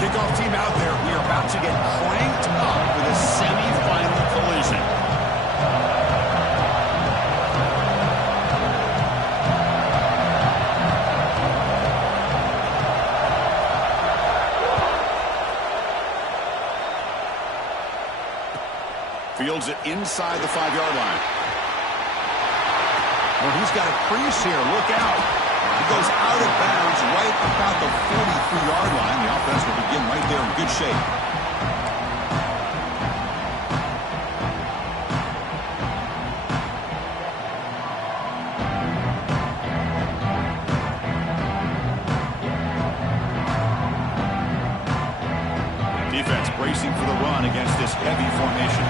Kickoff team out there. We are about to get cranked up with a semifinal collision. Fields it inside the 5-yard line. Well, he's got a crease here. Look out. He goes out of bounds right about the 43-yard line. The offense will begin right there in good shape. Defense bracing for the run against this heavy formation.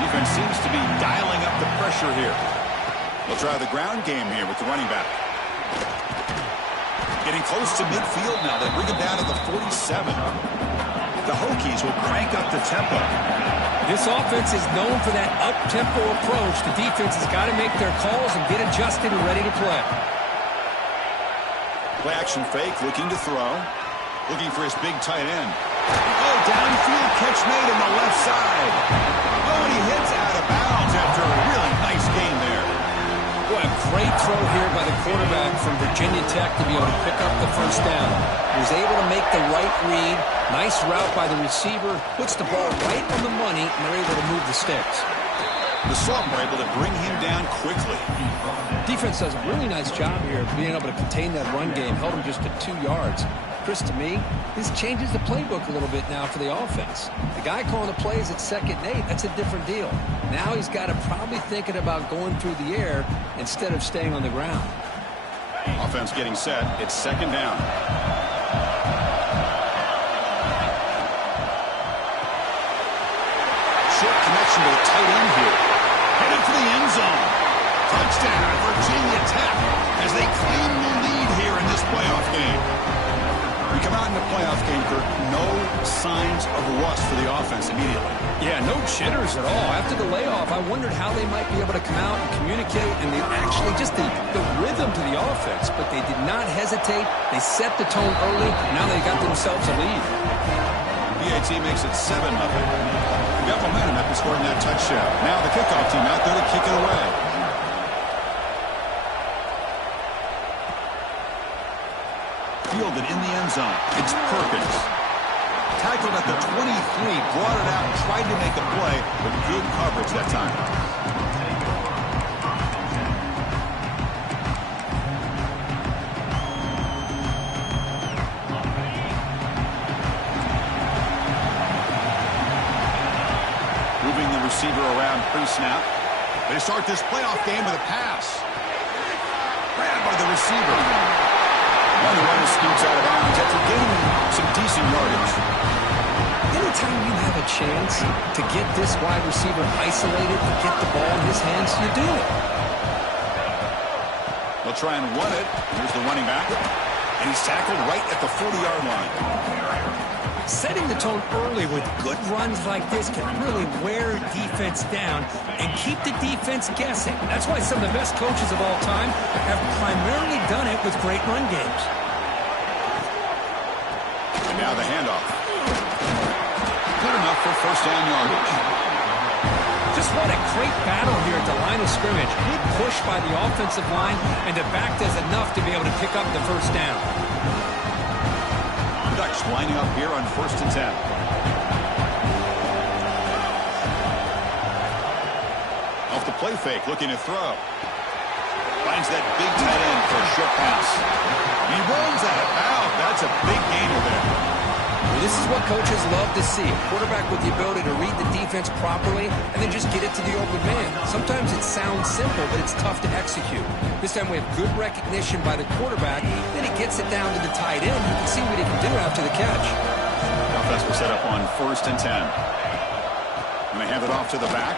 Defense seems to be dialing up the pressure here. They'll try the ground game here with the running back. Getting close to midfield now. They bring him down to the 47. The Hokies will crank up the tempo. This offense is known for that up-tempo approach. The defense has got to make their calls and get adjusted and ready to play. Play action fake, looking to throw. Looking for his big tight end. Oh, downfield catch made on the left side. Oh, and he hits out of bounds after a really nice game there. Boy, a great throw here by the quarterback from Virginia Tech to be able to pick up the first down. He was able to make the right read. Nice route by the receiver. Puts the ball right on the money, and they're able to move the sticks. The Sultan were able to bring him down quickly. Defense does a really nice job here of being able to contain that run game. Held him just to 2 yards. Chris, to me, this changes the playbook a little bit now for the offense. The guy calling the plays at 2nd and 8, that's a different deal. Now he's got to probably thinking about going through the air instead of staying on the ground. Offense getting set. It's 2nd down. Short connection to the tight end here. Headed for the end zone. Touchdown, Virginia Tech, as they claim the lead here in this playoff game. We come out in the playoff game, Kirk, no signs of rust for the offense immediately. Yeah, no jitters at all. After the layoff, I wondered how they might be able to come out and communicate, and they actually just the rhythm to the offense, but they did not hesitate. They set the tone early, and now they got themselves a lead. PAT makes it 7-0. We got momentum after scoring that touchdown. Now the kickoff team out there to kick it away. Fielded in the end zone. It's Perkins. Tackled at the 23, brought it out, tried to make a play, but good coverage that time. Moving the receiver around pre-snap. They start this playoff game with a pass. Grabbed by the receiver. The runner scoots out of bounds after gaining some decent yardage. Anytime you have a chance to get this wide receiver isolated and get the ball in his hands, you do it. They'll try and run it. Here's the running back. And he's tackled right at the 40-yard line. Setting the tone early with good runs like this can really wear defense down and keep the defense guessing. That's why some of the best coaches of all time have primarily done it with great run games. And now the handoff. Good enough for first down yardage. Just what a great battle here at the line of scrimmage. Good push by the offensive line, and the back does enough to be able to pick up the first down. Ducks lining up here on 1st and 10. Off the play fake, looking to throw. Finds that big tight end for a short pass. He runs out of bounds. That's a big gainer there. Well, this is what coaches love to see. A quarterback with the ability to read the defense properly and then just get it to the open man. Sometimes it sounds simple, but it's tough to execute. This time we have good recognition by the quarterback. Then he gets it down to the tight end. You can see what he can do after the catch. The offense will set up on 1st and 10. And they hand it off to the back.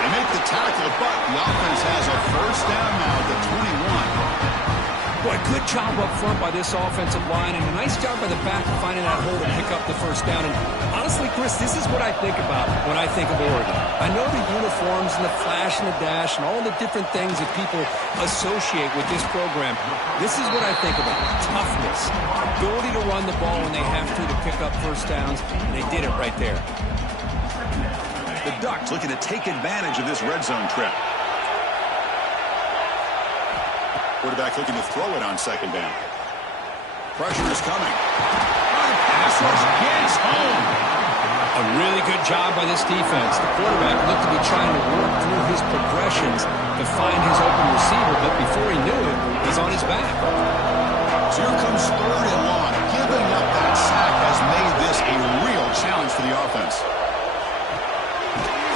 They make the tackle, but the offense has a first down now at the 21. Boy, good job up front by this offensive line, and a nice job by the back of finding that hole to pick up the first down. And honestly, Chris, this is what I think about when I think of Oregon. I know the uniforms and the flash and the dash and all the different things that people associate with this program. This is what I think about. Toughness, ability to run the ball when they have to pick up first downs, and they did it right there. The Ducks looking to take advantage of this red zone trip. Quarterback looking to throw it on second down. Pressure is coming. The pass rush gets home. A really good job by this defense. The quarterback looked to be trying to work through his progressions to find his open receiver, but before he knew it, he's on his back. So here comes third and long. Giving up that sack has made this a real challenge for the offense.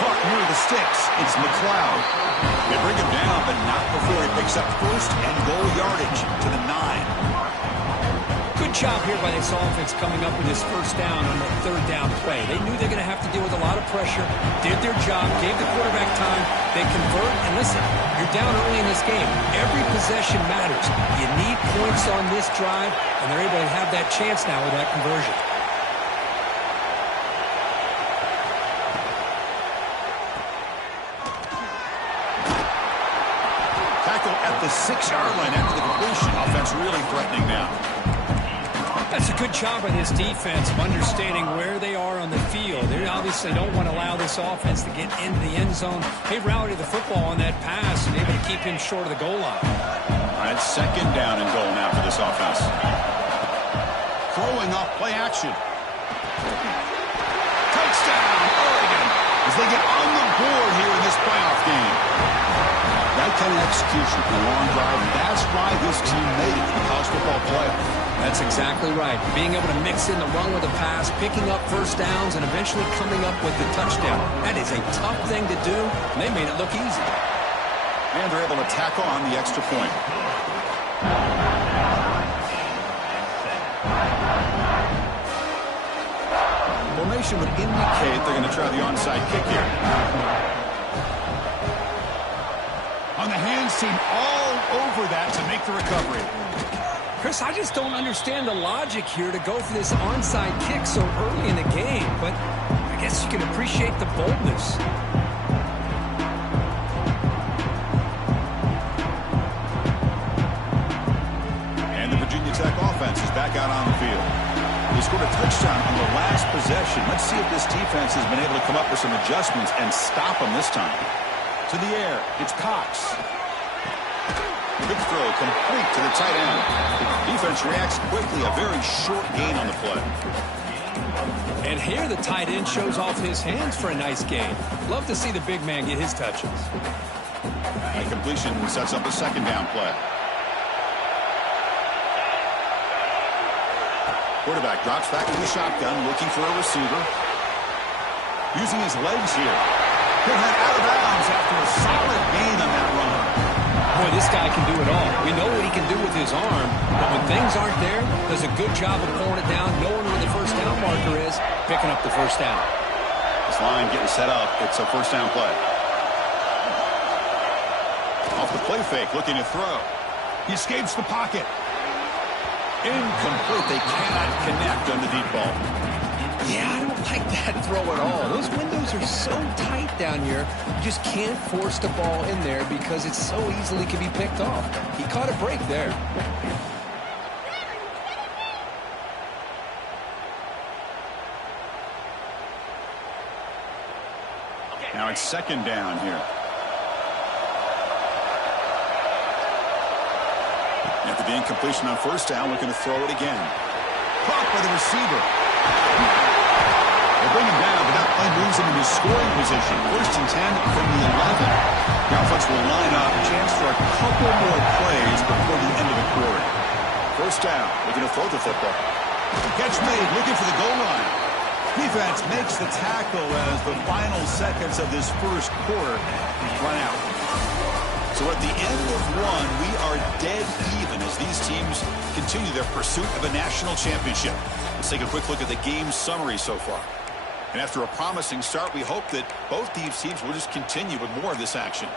Caught near the sticks. It's McLeod. They bring him down, but not before he picks up first and goal yardage to the 9. Good job here by this offense coming up with this first down on the third down play. They knew they're going to have to deal with a lot of pressure, did their job, gave the quarterback time, they convert, and listen, you're down early in this game. Every possession matters. You need points on this drive, and they're able to have that chance now with that conversion. At the 6-yard line after the completion. Offense really threatening now. That's a good job by this defense of understanding where they are on the field. They obviously don't want to allow this offense to get into the end zone. They rallied the football on that pass and able to keep him short of the goal line. All right, second down and goal now for this offense. Throwing off play action. Touchdown, Oregon, as they get on the board here in this playoff game. That kind of execution for a long drive, and that's why this team made it to the college football playoff. That's exactly right. Being able to mix in the run with the pass, picking up first downs, and eventually coming up with the touchdown. That is a tough thing to do, and they made it look easy. And they're able to tack on the extra point. Formation would indicate they're going to try the onside kick here. On the hands team all over that to make the recovery. Chris, I just don't understand the logic here to go for this onside kick so early in the game, but I guess you can appreciate the boldness. And the Virginia Tech offense is back out on the field. They scored a touchdown on the last possession. Let's see if this defense has been able to come up with some adjustments and stop them this time. To the air, it's Cox. Quick throw complete to the tight end. The defense reacts quickly, a very short gain on the play. And here the tight end shows off his hands for a nice gain. Love to see the big man get his touches. That completion sets up a second down play. Quarterback drops back in the shotgun, looking for a receiver. Using his legs here. He'll head out of bounds after a solid gain on that run. Boy, this guy can do it all. We know what he can do with his arm, but when things aren't there, does a good job of pulling it down, knowing where the first down marker is, picking up the first down. This line getting set up. It's a first down play. Off the play fake, looking to throw. He escapes the pocket. Incomplete. They cannot connect on the deep ball. Yeah, I don't like that throw at all. Those windows are so tight down here. You just can't force the ball in there because it so easily can be picked off. He caught a break there. Now it's second down here. After the incompletion on first down, looking to throw it again. Caught by the receiver. They bring him down, but that play moves him into scoring position. First and 10 from the 11. The offense will line up. Chance for a couple more plays before the end of the quarter. First down, looking to throw the football. Catch made, looking for the goal line. Defense makes the tackle as the final seconds of this first quarter run out. So at the end of one, we are dead even as these teams continue their pursuit of a national championship. Let's take a quick look at the game summary so far. And after a promising start, we hope that both these teams will just continue with more of this action.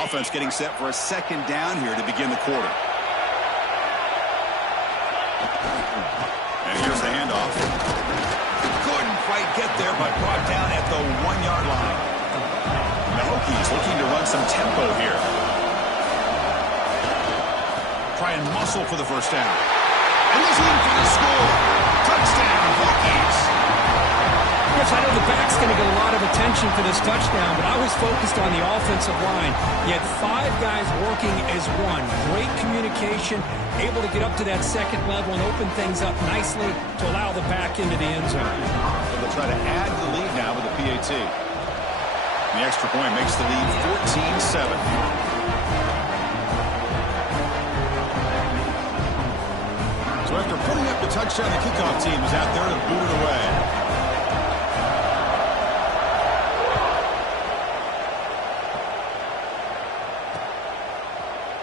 Offense getting set for a second down here to begin the quarter. And here's the handoff. Couldn't quite get there, but brought down at the 1-yard line. The Hokies looking to run some tempo here. Try and muscle for the first down. And he's in for the score. Touchdown, Hokies. Yes, I know the back's going to get a lot of attention for this touchdown, but I was focused on the offensive line. You had 5 guys working as one. Great communication, able to get up to that second level and open things up nicely to allow the back into the end zone. So they'll try to add to the lead now with the PAT. The extra point makes the lead 14-7. So after putting up the touchdown, the kickoff team is out there to boot it away.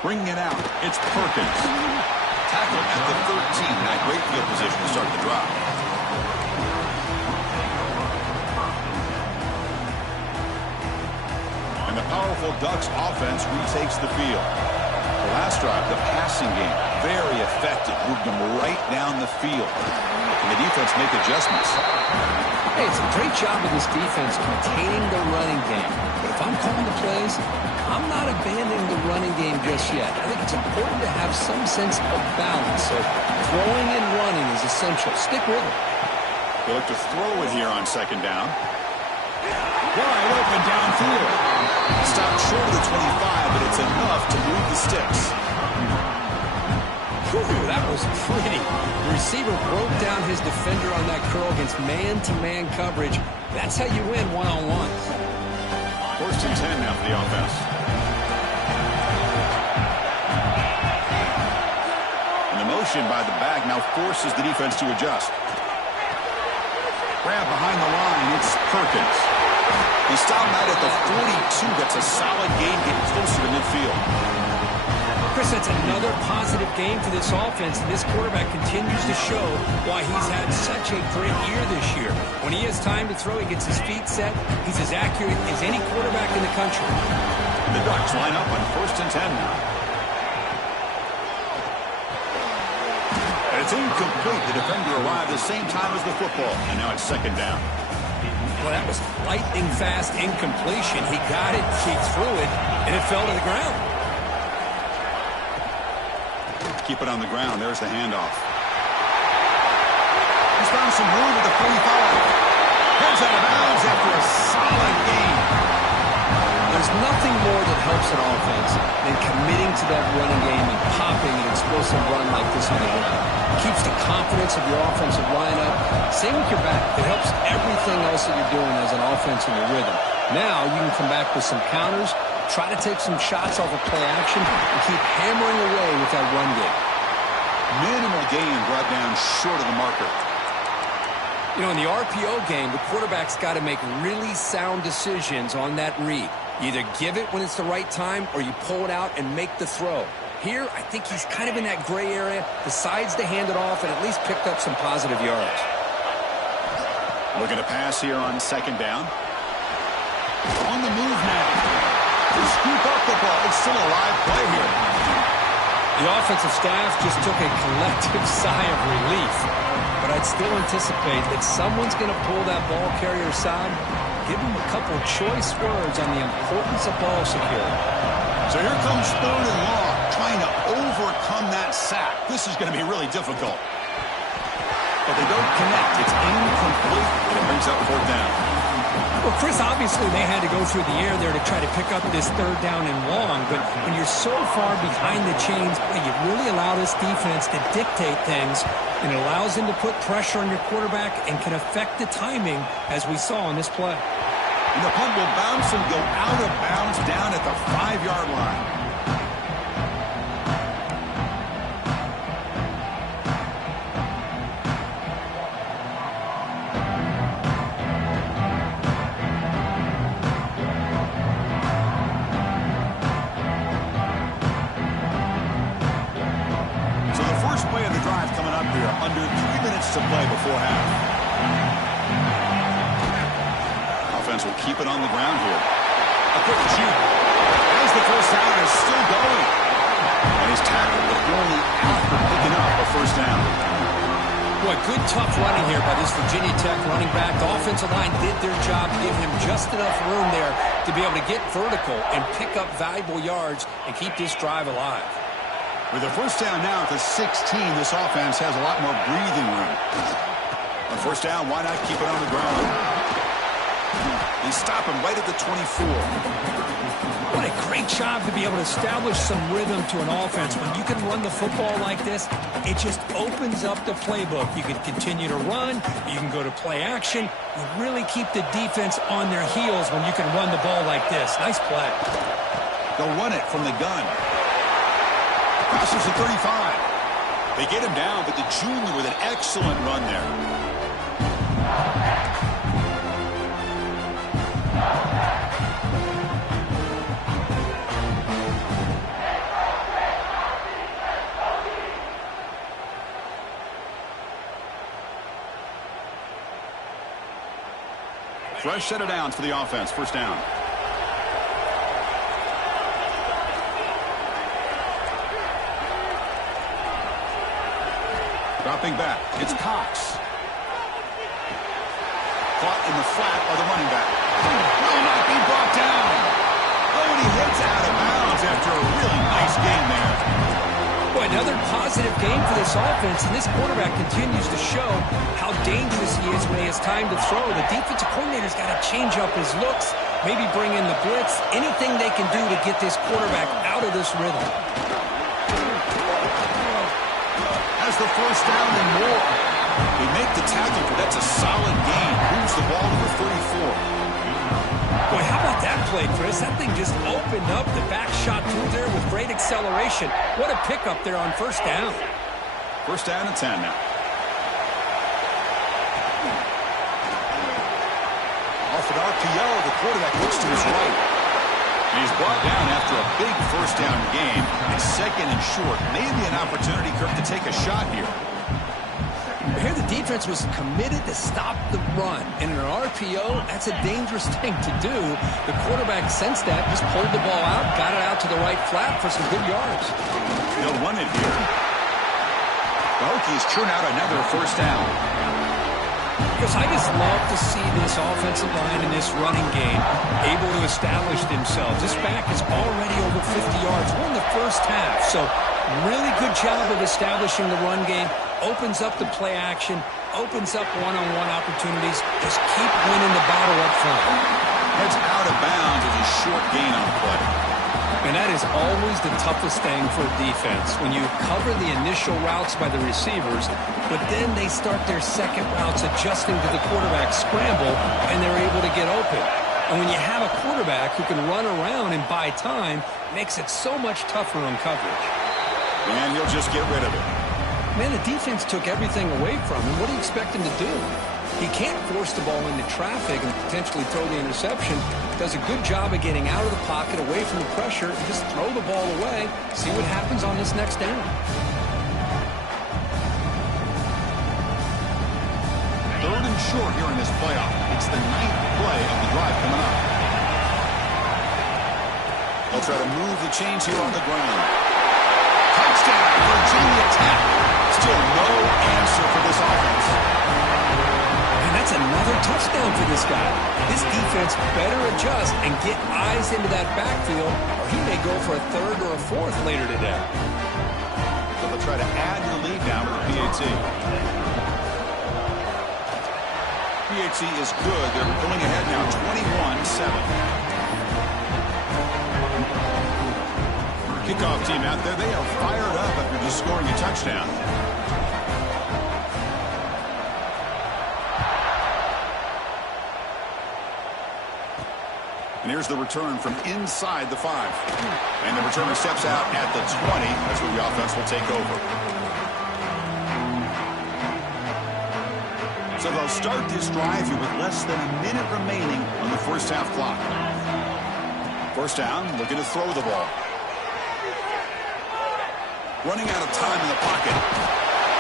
Bringing it out, it's Perkins. Tackle at the 13. Not great field position to start the drive. And the powerful Ducks offense retakes the field. The last drive, the passing game, very effective. Moved them right down the field. And the defense make adjustments. Hey, it's a great job of this defense containing the running game. But if I'm calling the plays, I'm not abandoning the running game just yet. I think it's important to have some sense of balance. So throwing and running is essential. Stick with it. They look to throw it here on second down. Wide open downfield. Stopped short of the 25, but it's enough to move the sticks. Whew, that was pretty. The receiver broke down his defender on that curl against man-to-man coverage. That's how you win one-on-ones. First and 10 now for the offense. And the motion by the back now forces the defense to adjust. Grab behind the line, it's Perkins. He stopped out at the 42. That's a solid gain, getting closer to midfield. Chris, that's another positive game for this offense. And this quarterback continues to show why he's had such a great year this year. When he has time to throw, he gets his feet set. He's as accurate as any quarterback in the country. The Ducks line up on first and 10 now. And it's incomplete. The defender arrived the same time as the football. And now it's second down. Well, that was lightning fast incompletion. He got it, he threw it, and it fell to the ground. Keep it on the ground. There's the handoff. He's found some room at the 45. Heads out of bounds after a solid gain. There's nothing more that helps an offense than committing to that running game and popping an explosive run like this on the ground. It keeps the confidence of your offensive lineup. Same with your back. It helps everything else that you're doing as an offense in your rhythm. Now you can come back with some counters, try to take some shots off of play action, and keep hammering away with that run game. Minimal gain brought down short of the marker. You know, in the RPO game, the quarterback's got to make really sound decisions on that read. You either give it when it's the right time or you pull it out and make the throw. Here, I think he's kind of in that gray area, decides to hand it off and at least picked up some positive yards. Looking to pass here on second down. On the move now. To scoop up the ball. It's still a live play here. The offensive staff just took a collective sigh of relief. But I'd still anticipate that someone's going to pull that ball carrier aside, give him a couple choice words on the importance of ball security. So here comes third and long, trying to overcome that sack. This is going to be really difficult. But they don't connect. It's incomplete, and it brings up fourth down. Well, Chris, obviously they had to go through the air there to try to pick up this third down and long, but when you're so far behind the chains, you really allow this defense to dictate things, and it allows them to put pressure on your quarterback and can affect the timing, as we saw on this play. And the punt will bounce and go out of bounds down at the 5-yard line. Under 3 minutes to play before half. Offense will keep it on the ground here. A quick shoot. As the first down is still going. And he's tackled, but only after picking up a first down. Boy, good tough running here by this Virginia Tech running back. The offensive line did their job, give him just enough room there to be able to get vertical and pick up valuable yards and keep this drive alive. With a first down now at the 16, this offense has a lot more breathing room. On first down, why not keep it on the ground? They stop him right at the 24. What a great job to be able to establish some rhythm to an offense. When you can run the football like this, it just opens up the playbook. You can continue to run. You can go to play action. You really keep the defense on their heels when you can run the ball like this. Nice play. They'll run it from the gun. Crosses the 35. They get him down, but the junior with an excellent run there. Fresh set of downs for the offense. First down. Dropping back. It's Cox. Caught in the flat by the running back. Will not be brought down. Oh, and he hits out of bounds after a really nice game there. Boy, another positive game for this offense, and this quarterback continues to show how dangerous he is when he has time to throw. The defensive coordinator's got to change up his looks, maybe bring in the blitz, anything they can do to get this quarterback out of this rhythm. Has the first down and more. They make the tackle, but that's a solid gain. Moves the ball to the 34. Boy, how about that play, Chris? That thing just opened up. The back shot through there with great acceleration. What a pickup there on first down. First down and 10 now. Off an RPO, the quarterback looks to his right. And he's brought down after a big first down game. It's second and short. Maybe an opportunity, Kirk, to take a shot here. Here the defense was committed to stop the run. And in an RPO, that's a dangerous thing to do. The quarterback sensed that, just pulled the ball out, got it out to the right flat for some good yards. They'll run it here. The Hokies churn out another first down. Because I just love to see this offensive line in this running game able to establish themselves. This back is already over 50 yards. We're in the first half, so really good job of establishing the run game. Opens up the play action, opens up one-on-one opportunities. Just keep winning the battle up front. Heads out of bounds with a short gain on the play. And that is always the toughest thing for a defense, when you cover the initial routes by the receivers, but then they start their second routes adjusting to the quarterback scramble, and they're able to get open. And when you have a quarterback who can run around and buy time, it makes it so much tougher on coverage. And he'll just get rid of it. Man, the defense took everything away from him. What do you expect him to do? He can't force the ball into traffic and potentially throw the interception. Does a good job of getting out of the pocket, away from the pressure, and just throw the ball away. See what happens on this next down. Third and short here in this playoff. It's the 9th play of the drive coming up. They'll try to move the chains here on the ground. Touchdown, Virginia Tech. Still no answer for this offense. And that's another touchdown for this guy. This defense better adjust and get eyes into that backfield, or he may go for a third or a fourth later today. So they'll try to add to the lead now with the PAT. PAT is good. They're pulling ahead now 21-7. Kickoff team out there, they are fired up after just scoring a touchdown. And here's the return from inside the 5. And the returner steps out at the 20. That's where the offense will take over. So they'll start this drive here with less than a minute remaining on the first half clock. First down, looking to throw the ball. Running out of time in the pocket.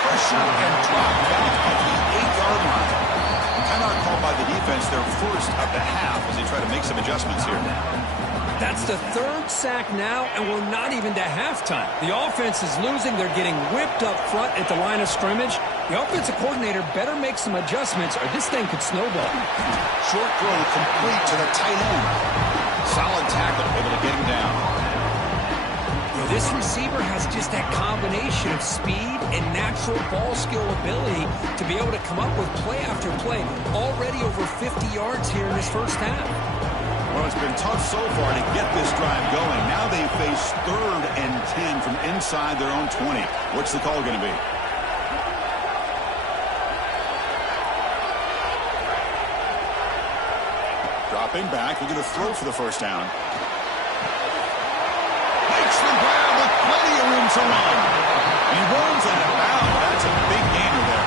Pressure and drop back at the 8-yard line. Timeout called by the defense, their first of the half, as they try to make some adjustments here. That's the third sack now, and we're not even to halftime. The offense is losing. They're getting whipped up front at the line of scrimmage. The offensive coordinator better make some adjustments, or this thing could snowball. Short throw complete to the tight end. Solid tackle, able to get him down. This receiver has just that combination of speed and natural ball skill ability to be able to come up with play after play. Already over 50 yards here in this first half. Well, it's been tough so far to get this drive going. Now they face 3rd and 10 from inside their own 20. What's the call going to be? Dropping back, looking to throw for the first down. Makes the grab with plenty of room to run. He runs out of bounds. That's a big gainer there.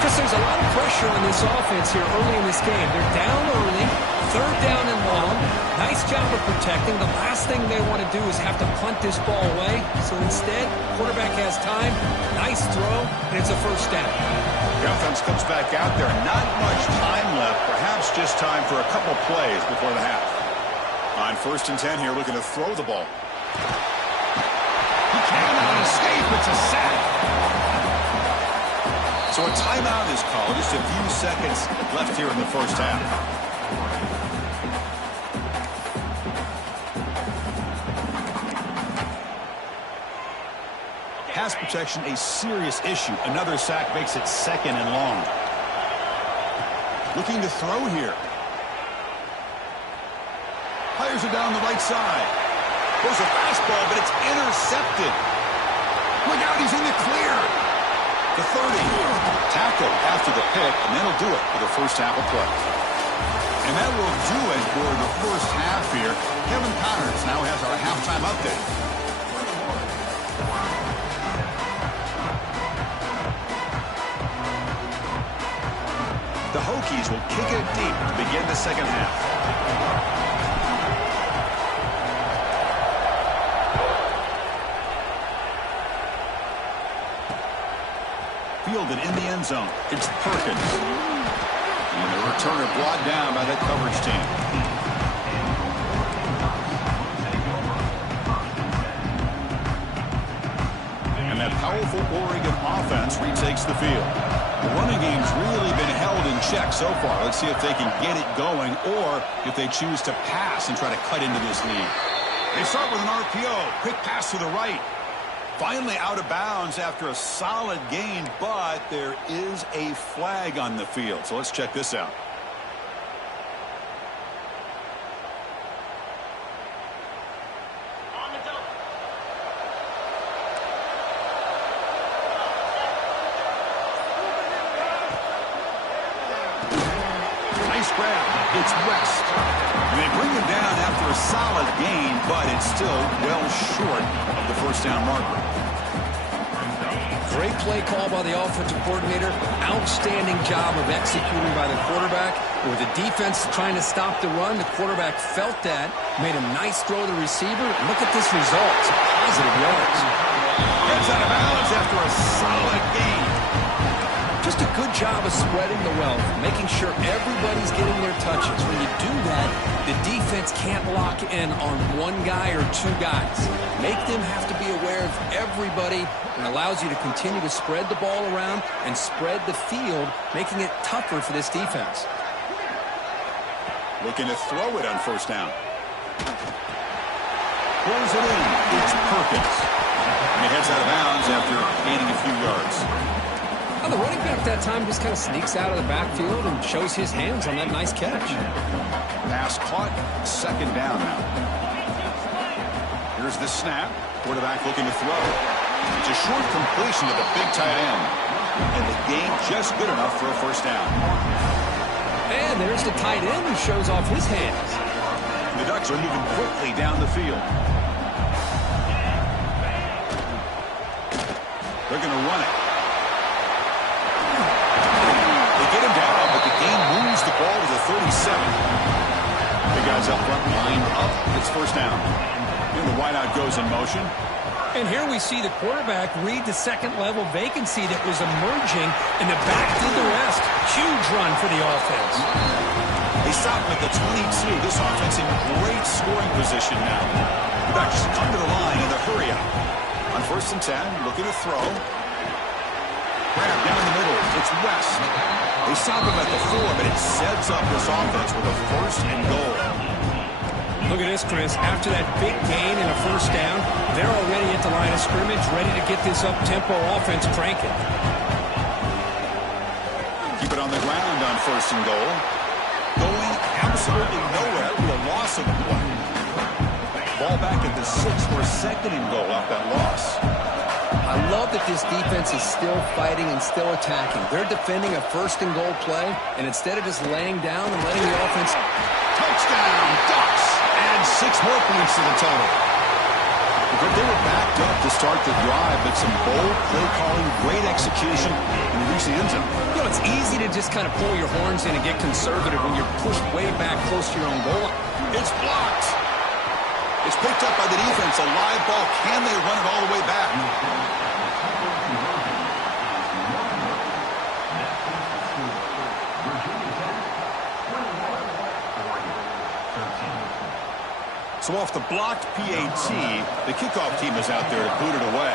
Chris, there's a lot of pressure on this offense here early in this game. They're down early, 3rd down and long. Nice job of protecting. The last thing they want to do is have to punt this ball away. So instead, quarterback has time. Nice throw, and it's a first down. The offense comes back out there. Not much time left. Perhaps just time for a couple plays before the half. On 1st and 10 here, looking to throw the ball. He cannot escape. It's a sack. So a timeout is called. Just a few seconds left here in the first half. Pass protection, a serious issue. Another sack makes it 2nd and long. Looking to throw here. Fires it down the right side. Goes a fastball, but it's intercepted. Look out, he's in the clear. The 30. Tackle after the pick, and that'll do it for the first half of play. And that will do it for the first half here. Kevin Connors now has our halftime update. The Hokies will kick it deep to begin the second half. Fielded in the end zone. It's Perkins. And the returner brought down by that coverage team. And that powerful Oregon offense retakes the field. The running game's really been held in check so far. Let's see if they can get it going or if they choose to pass and try to cut into this lead. They start with an RPO. Quick pass to the right. Finally out of bounds after a solid gain, but there is a flag on the field. So let's check this out. Nice grab. It's West. And they bring him down after a solid gain, but it's still well short of the first down marker. Great play call by the offensive coordinator. Outstanding job of executing by the quarterback. With the defense trying to stop the run, the quarterback felt that, made a nice throw to the receiver. Look at this result. It's positive yards. Gets out of bounds after a solid gain. Just a good job of spreading the wealth, making sure everybody's getting their touches. When you do that, the defense can't lock in on one guy or two guys. Make them have to be aware of everybody, and allows you to continue to spread the ball around and spread the field, making it tougher for this defense. Looking to throw it on first down. Pulls it in. It's Perkins. And he heads out of bounds after gaining a few yards. Now the running back that time just kind of sneaks out of the backfield and shows his hands on that nice catch. Pass caught. Second down now. Here's the snap. Quarterback looking to throw. It's a short completion to the big tight end. And the game just good enough for a first down. And there's the tight end who shows off his hands. The Ducks are moving quickly down the field. They're going to run it. They get him down, but the game moves the ball to the 37. The guys up front lined up. It's first down. And the wideout goes in motion. And here we see the quarterback read the second-level vacancy that was emerging, and the back did the rest. Huge run for the offense. They stop him at the 22. This offense in great scoring position now. The Ducks come to the line in the hurry up. On 1st and 10, looking to throw. Grab down the middle. It's West. They stop him at the 4, but it sets up this offense with a 1st and goal. Look at this, Chris. After that big gain and a 1st down, they're already at the line of scrimmage, ready to get this up-tempo offense cranking. Keep it on the ground on 1st and goal. Going absolutely nowhere with a loss of the play. Ball back at the 6 for a 2nd and goal off that loss. I love that this defense is still fighting and still attacking. They're defending a 1st and goal play, and instead of just laying down and letting the offense... Touchdown, Ducks! Add 6 more points to the total. Because they were backed up to start the drive, but some bold play calling, great execution, and they reached the end zone. You know, it's easy to just kind of pull your horns in and get conservative when you're pushed way back close to your own goal. It's blocked. It's picked up by the defense. A live ball. Can they run it all the way back? So off the blocked PAT, the kickoff team is out there to boot it away.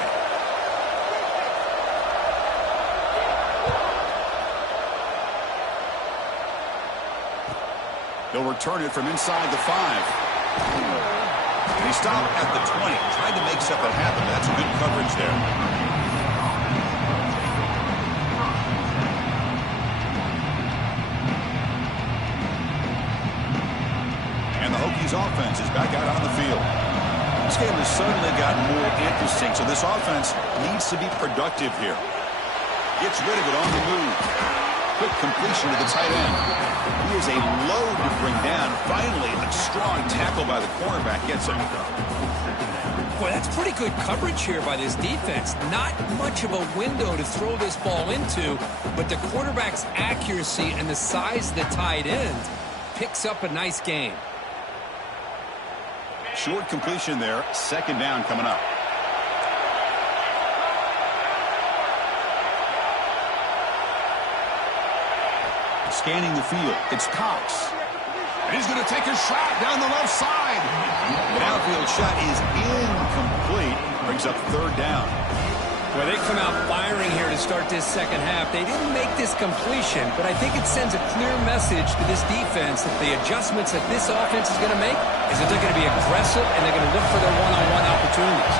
They'll return it from inside the 5. They stop at the 20. Tried to make something happen. That's a good coverage there. And the Hokies offense is back out on the field. This game has suddenly gotten more interesting, so this offense needs to be productive here. Gets rid of it on the move. Quick completion to the tight end. He is a load to bring down. Finally, a strong tackle by the cornerback gets him. Boy, that's pretty good coverage here by this defense. Not much of a window to throw this ball into, but the quarterback's accuracy and the size of the tight end picks up a nice gain. Short completion there. 2nd down coming up. Scanning the field. It's Cox. And he's going to take a shot down the left side. The outfield shot is incomplete. Brings up 3rd down. Well, they come out firing here to start this 2nd half. They didn't make this completion, but I think it sends a clear message to this defense that the adjustments that this offense is going to make is that they're going to be aggressive and they're going to look for their one-on-one opportunities.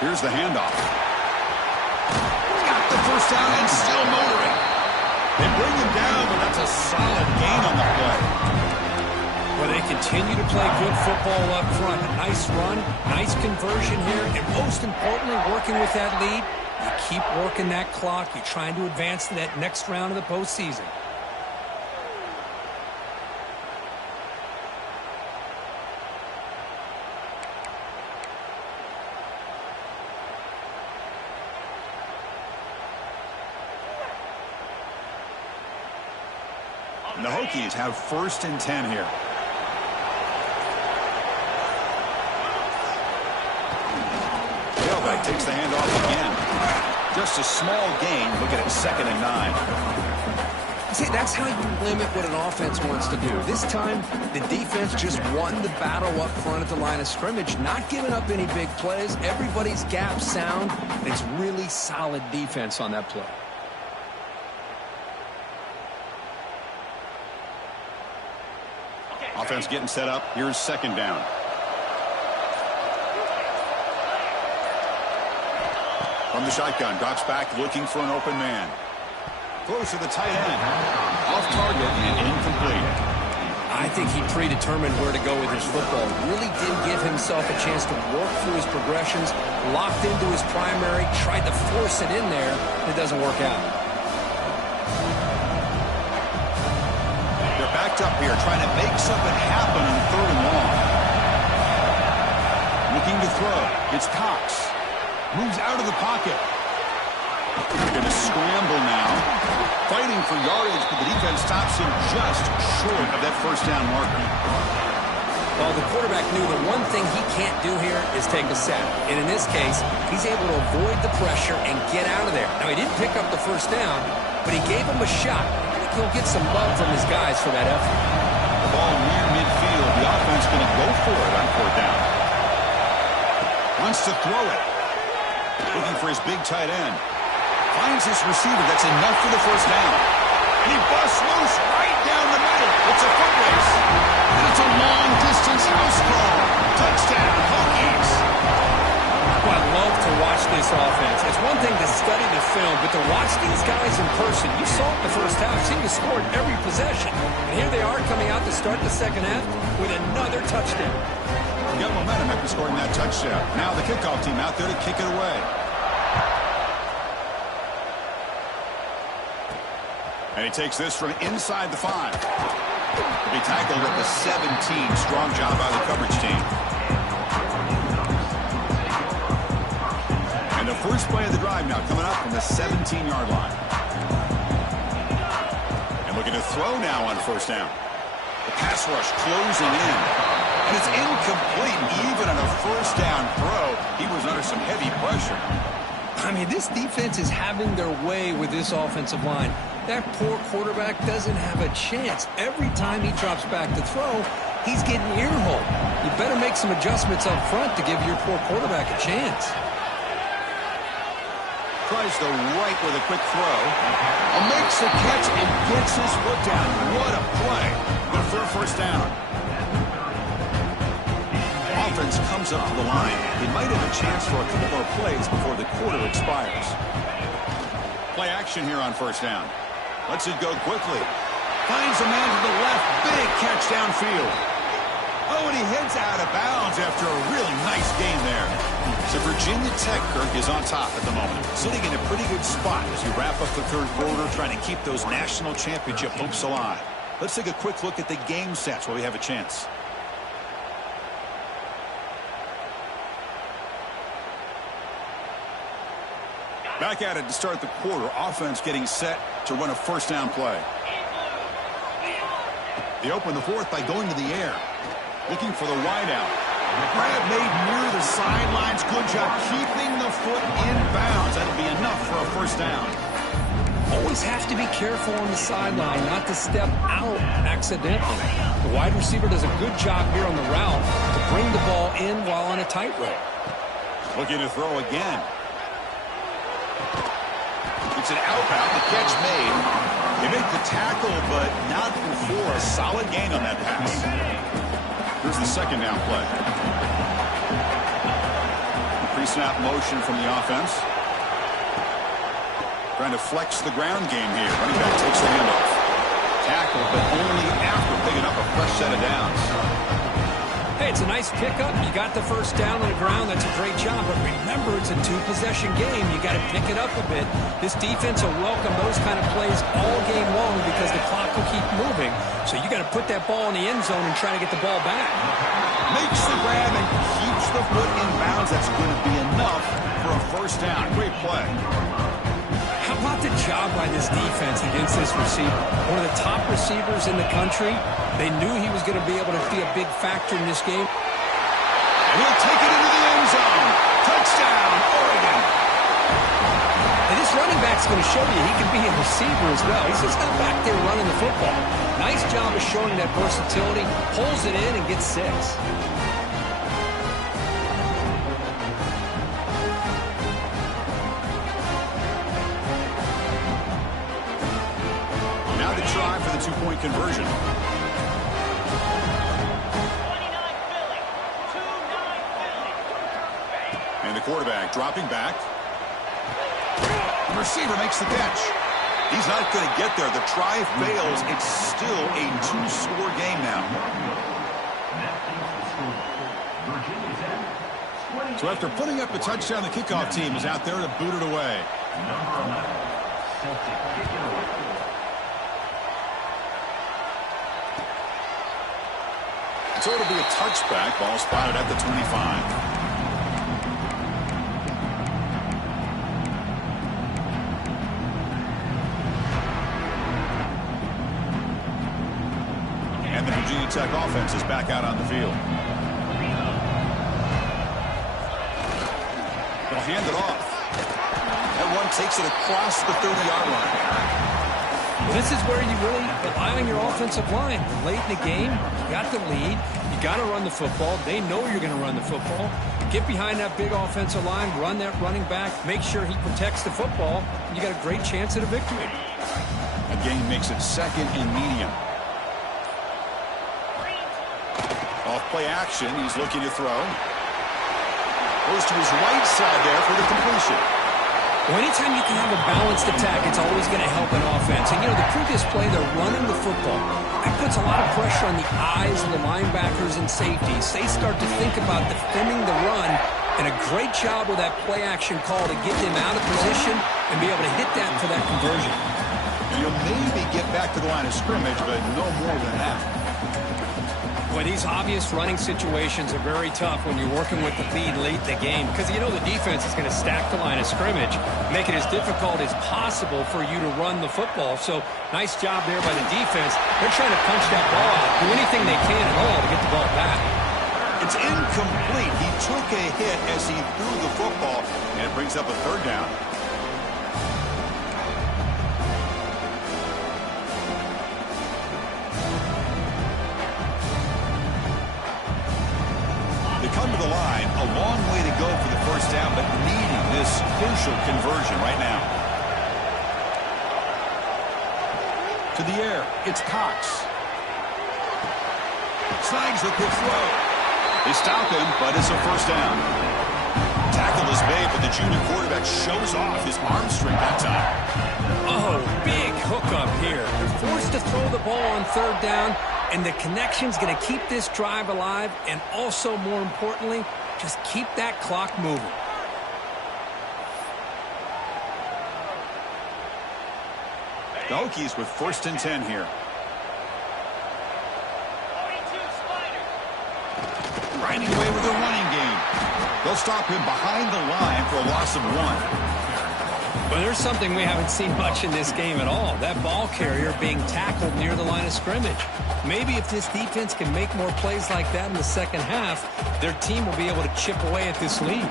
Here's the handoff. Got the 1st down and still motoring. They bring him down, but that's a solid gain on the play. Well, they continue to play good football up front. A nice run, nice conversion here, and most importantly, working with that lead. You keep working that clock. You're trying to advance to that next round of the postseason. And the Hokies have 1st and 10 here. Tailback takes the handoff again. Just a small gain. Look at it, 2nd and 9. See, that's how you limit what an offense wants to do. This time, the defense just won the battle up front at the line of scrimmage, not giving up any big plays. Everybody's gap sound. It's really solid defense on that play. Offense getting set up. Here's 2nd down. From the shotgun, drops back looking for an open man. Close to the tight end. Off target and incomplete. I think he predetermined where to go with his football. Really didn't give himself a chance to work through his progressions. Locked into his primary, tried to force it in there. It doesn't work out. Backed up here, trying to make something happen on 3rd and long. Looking to throw. It's Cox. Moves out of the pocket. They're going to scramble now. Fighting for yardage, but the defense stops him just short of that 1st down marker. Well, the quarterback knew the one thing he can't do here is take a sack. And in this case, he's able to avoid the pressure and get out of there. Now, he didn't pick up the first down, but he gave him a shot. I think he'll get some love from his guys for that effort. The ball near midfield. The offense going to go for it on 4th down. Wants to throw it. Looking for his big tight end. Finds his receiver. That's enough for the first down. And he busts loose right down the middle. It's a foot race. And it's a long-distance house call. Touchdown, Hokies. Well, I love to watch this offense. It's one thing to study the film, but to watch these guys in person, you saw it the first half, seemed to score every possession. And here they are coming out to start the second half with another touchdown. He got momentum after scoring that touchdown. Now the kickoff team out there to kick it away. And he takes this from inside the 5. He tackled at the 17. Strong job by the coverage team. And the first play of the drive now coming up from the 17-yard line. And looking to throw now on 1st down. The pass rush closing in. And it's incomplete. Even on a 1st down throw, he was under some heavy pressure. I mean, this defense is having their way with this offensive line. That poor quarterback doesn't have a chance. Every time he drops back to throw, he's getting ear-hole. You better make some adjustments up front to give your poor quarterback a chance. Tries the right with a quick throw. Makes the catch and gets his foot down. What a play. Good for a 1st down. Offense comes up to the line. He might have a chance for a couple more plays before the quarter expires. Play action here on 1st down. Lets it go quickly. Finds a man to the left. Big catch downfield. Oh, and he heads out of bounds after a really nice game there. So Virginia Tech, Kirk, is on top at the moment. Sitting in a pretty good spot as you wrap up the 3rd quarter, trying to keep those national championship hopes alive. Let's take a quick look at the game stats while we have a chance. Back at it to start the quarter. Offense getting set to run a 1st down play. They open the 4th by going to the air. Looking for the wideout. Grab made near the sidelines. Good job keeping the foot in bounds. That'll be enough for a 1st down. Always have to be careful on the sideline not to step out accidentally. The wide receiver does a good job here on the route to bring the ball in while on a tightrope. Looking to throw again. It's an outbound. The catch made. They make the tackle, but not before a solid gain on that pass. Here's the 2nd down play. Pre-snap motion from the offense. Trying to flex the ground game here. Running back takes the handoff. Tackle, but only after picking up a fresh set of downs. Hey, it's a nice pickup. You got the 1st down on the ground. That's a great job. But remember, it's a 2-possession game. You got to pick it up a bit. This defense will welcome those kind of plays all game long because the clock will keep moving. So you got to put that ball in the end zone and try to get the ball back. Makes the grab and keeps the foot in bounds. That's going to be enough for a 1st down. Great play. How about the job by this defense against this receiver? One of the top receivers in the country. They knew he was going to be able to be a big factor in this game. And he'll take it into the end zone. Touchdown, Oregon. And this running back's going to show you he can be a receiver as well. He's just not back there running the football. Nice job of showing that versatility. Pulls it in and gets 6. Now to try for the 2-point conversion. And the quarterback dropping back. The receiver makes the catch. He's not going to get there. The try fails. It's still a 2-score game now. So after putting up a touchdown, the kickoff team is out there to boot it away. So it'll be a touchback. Ball spotted at the 25. Virginia Tech offense is back out on the field. They'll hand it off. That one takes it across the 30-yard line. This is where you really rely on your offensive line. Late in the game, you got the lead. You got to run the football. They know you're going to run the football. Get behind that big offensive line, run that running back, make sure he protects the football, and you got a great chance at a victory. Again, makes it 2nd and medium. Off play action, he's looking to throw. Goes to his right side there for the completion. Well, anytime you can have a balanced attack, it's always going to help an offense. And, you know, the previous play, they're running the football. That puts a lot of pressure on the eyes of the linebackers and safeties. They start to think about defending the run, and a great job with that play action call to get them out of position and be able to hit that for that conversion. You'll maybe get back to the line of scrimmage, but no more than that. Well, these obvious running situations are very tough when you're working with the lead late in the game because you know the defense is going to stack the line of scrimmage, make it as difficult as possible for you to run the football. So, nice job there by the defense. They're trying to punch that ball out, do anything they can at all to get the ball back. It's incomplete. He took a hit as he threw the football, and it brings up a 3rd down. Come to the line, a long way to go for the 1st down, but needing this crucial conversion right now. To the air, it's Cox. Snags the quick throw. They stop him, but it's a 1st down. Tackle is made, but the junior quarterback shows off his arm strength that time. Oh, big hookup here. They're forced to throw the ball on 3rd down. And the connection's going to keep this drive alive and also, more importantly, just keep that clock moving. The Hokies with 1st and 10 here. Grinding away with a running game. They'll stop him behind the line for a loss of 1. Well, there's something we haven't seen much in this game at all. That ball carrier being tackled near the line of scrimmage. Maybe if this defense can make more plays like that in the 2nd half, their team will be able to chip away at this lead.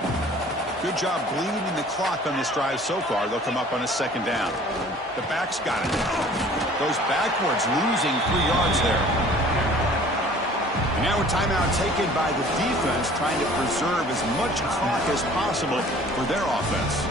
Good job bleeding the clock on this drive so far. They'll come up on a 2nd down. The back's got it. Goes backwards, losing 3 yards there. And now a timeout taken by the defense, trying to preserve as much clock as possible for their offense.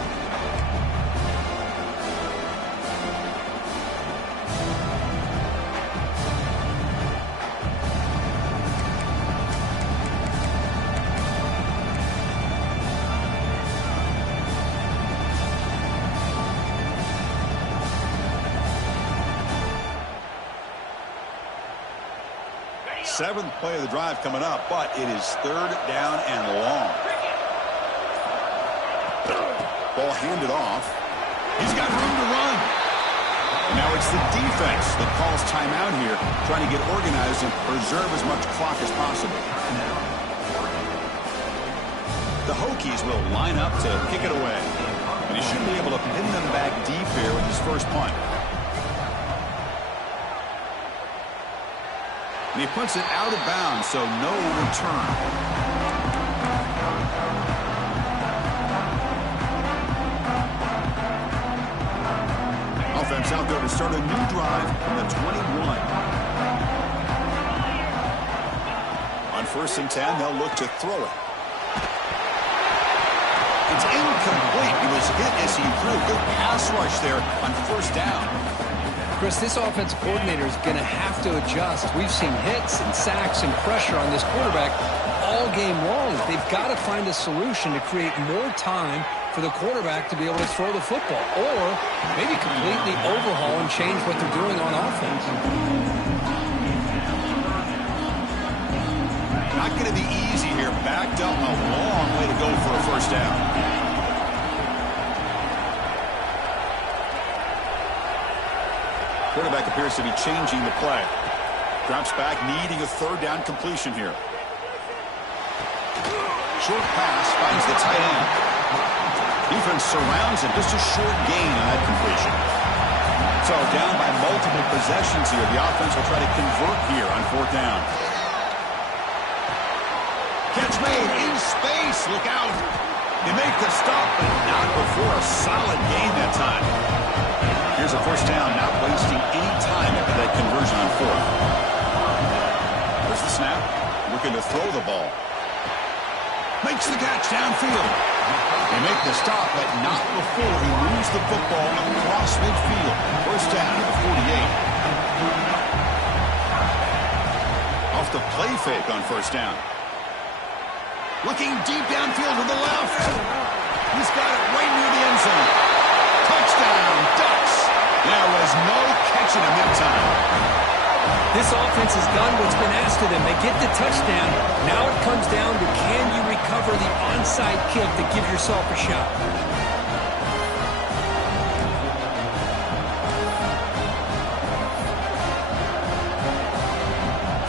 Seventh play of the drive coming up, but it is 3rd down and long. Ball handed off. He's got room to run. Now it's the defense that calls timeout here, trying to get organized and preserve as much clock as possible. The Hokies will line up to kick it away. And he should be able to pin them back deep here with his first punt. And he puts it out of bounds, so no return. Offense out there to start a new drive from the 21. On 1st and 10, they'll look to throw it. It's incomplete. He was hit as he threw. Good pass rush there on 1st down. Chris, this offensive coordinator is going to have to adjust. We've seen hits and sacks and pressure on this quarterback all game long. They've got to find a solution to create more time for the quarterback to be able to throw the football, or maybe completely overhaul and change what they're doing on offense. Not going to be easy here. Backed up, a long way to go for a 1st down. Quarterback appears to be changing the play. Drops back, needing a 3rd down completion here. Short pass finds the tight end. Defense surrounds him. Just a short gain on that completion. So down by multiple possessions here. The offense will try to convert here on 4th down. Catch made in space. Look out. They make the stop, but not before a solid gain that time. Here's a 1st down, not wasting any time after that conversion on 4th. There's the snap. Looking to throw the ball. Makes the catch downfield. They make the stop, but not before he moves the football across midfield. 1st down to the 48. Off the play fake on 1st down. Looking deep downfield to the left. He's got it right near the end zone. Touchdown, Ducks. There was no catching him that time. This offense has done what's been asked of them. They get the touchdown. Now it comes down to, can you recover the onside kick to give yourself a shot?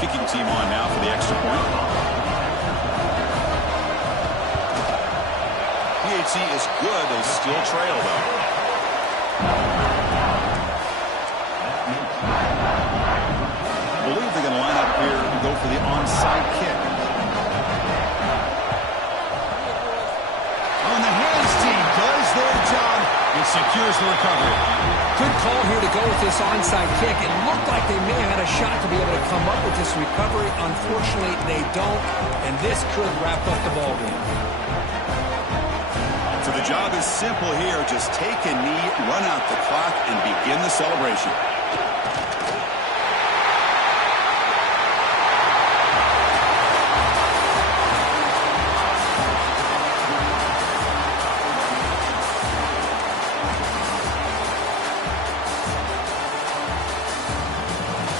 Kicking team on now for the extra point. PHC is good. They still trail, though. I believe they're going to line up here to go for the onside kick. On the hands team does their job. It secures the recovery. Good call here to go with this onside kick. It looked like they may have had a shot to be able to come up with this recovery. Unfortunately, they don't, and this could wrap up the ball game. So the job is simple here. Just take a knee, run out the clock, and begin the celebration.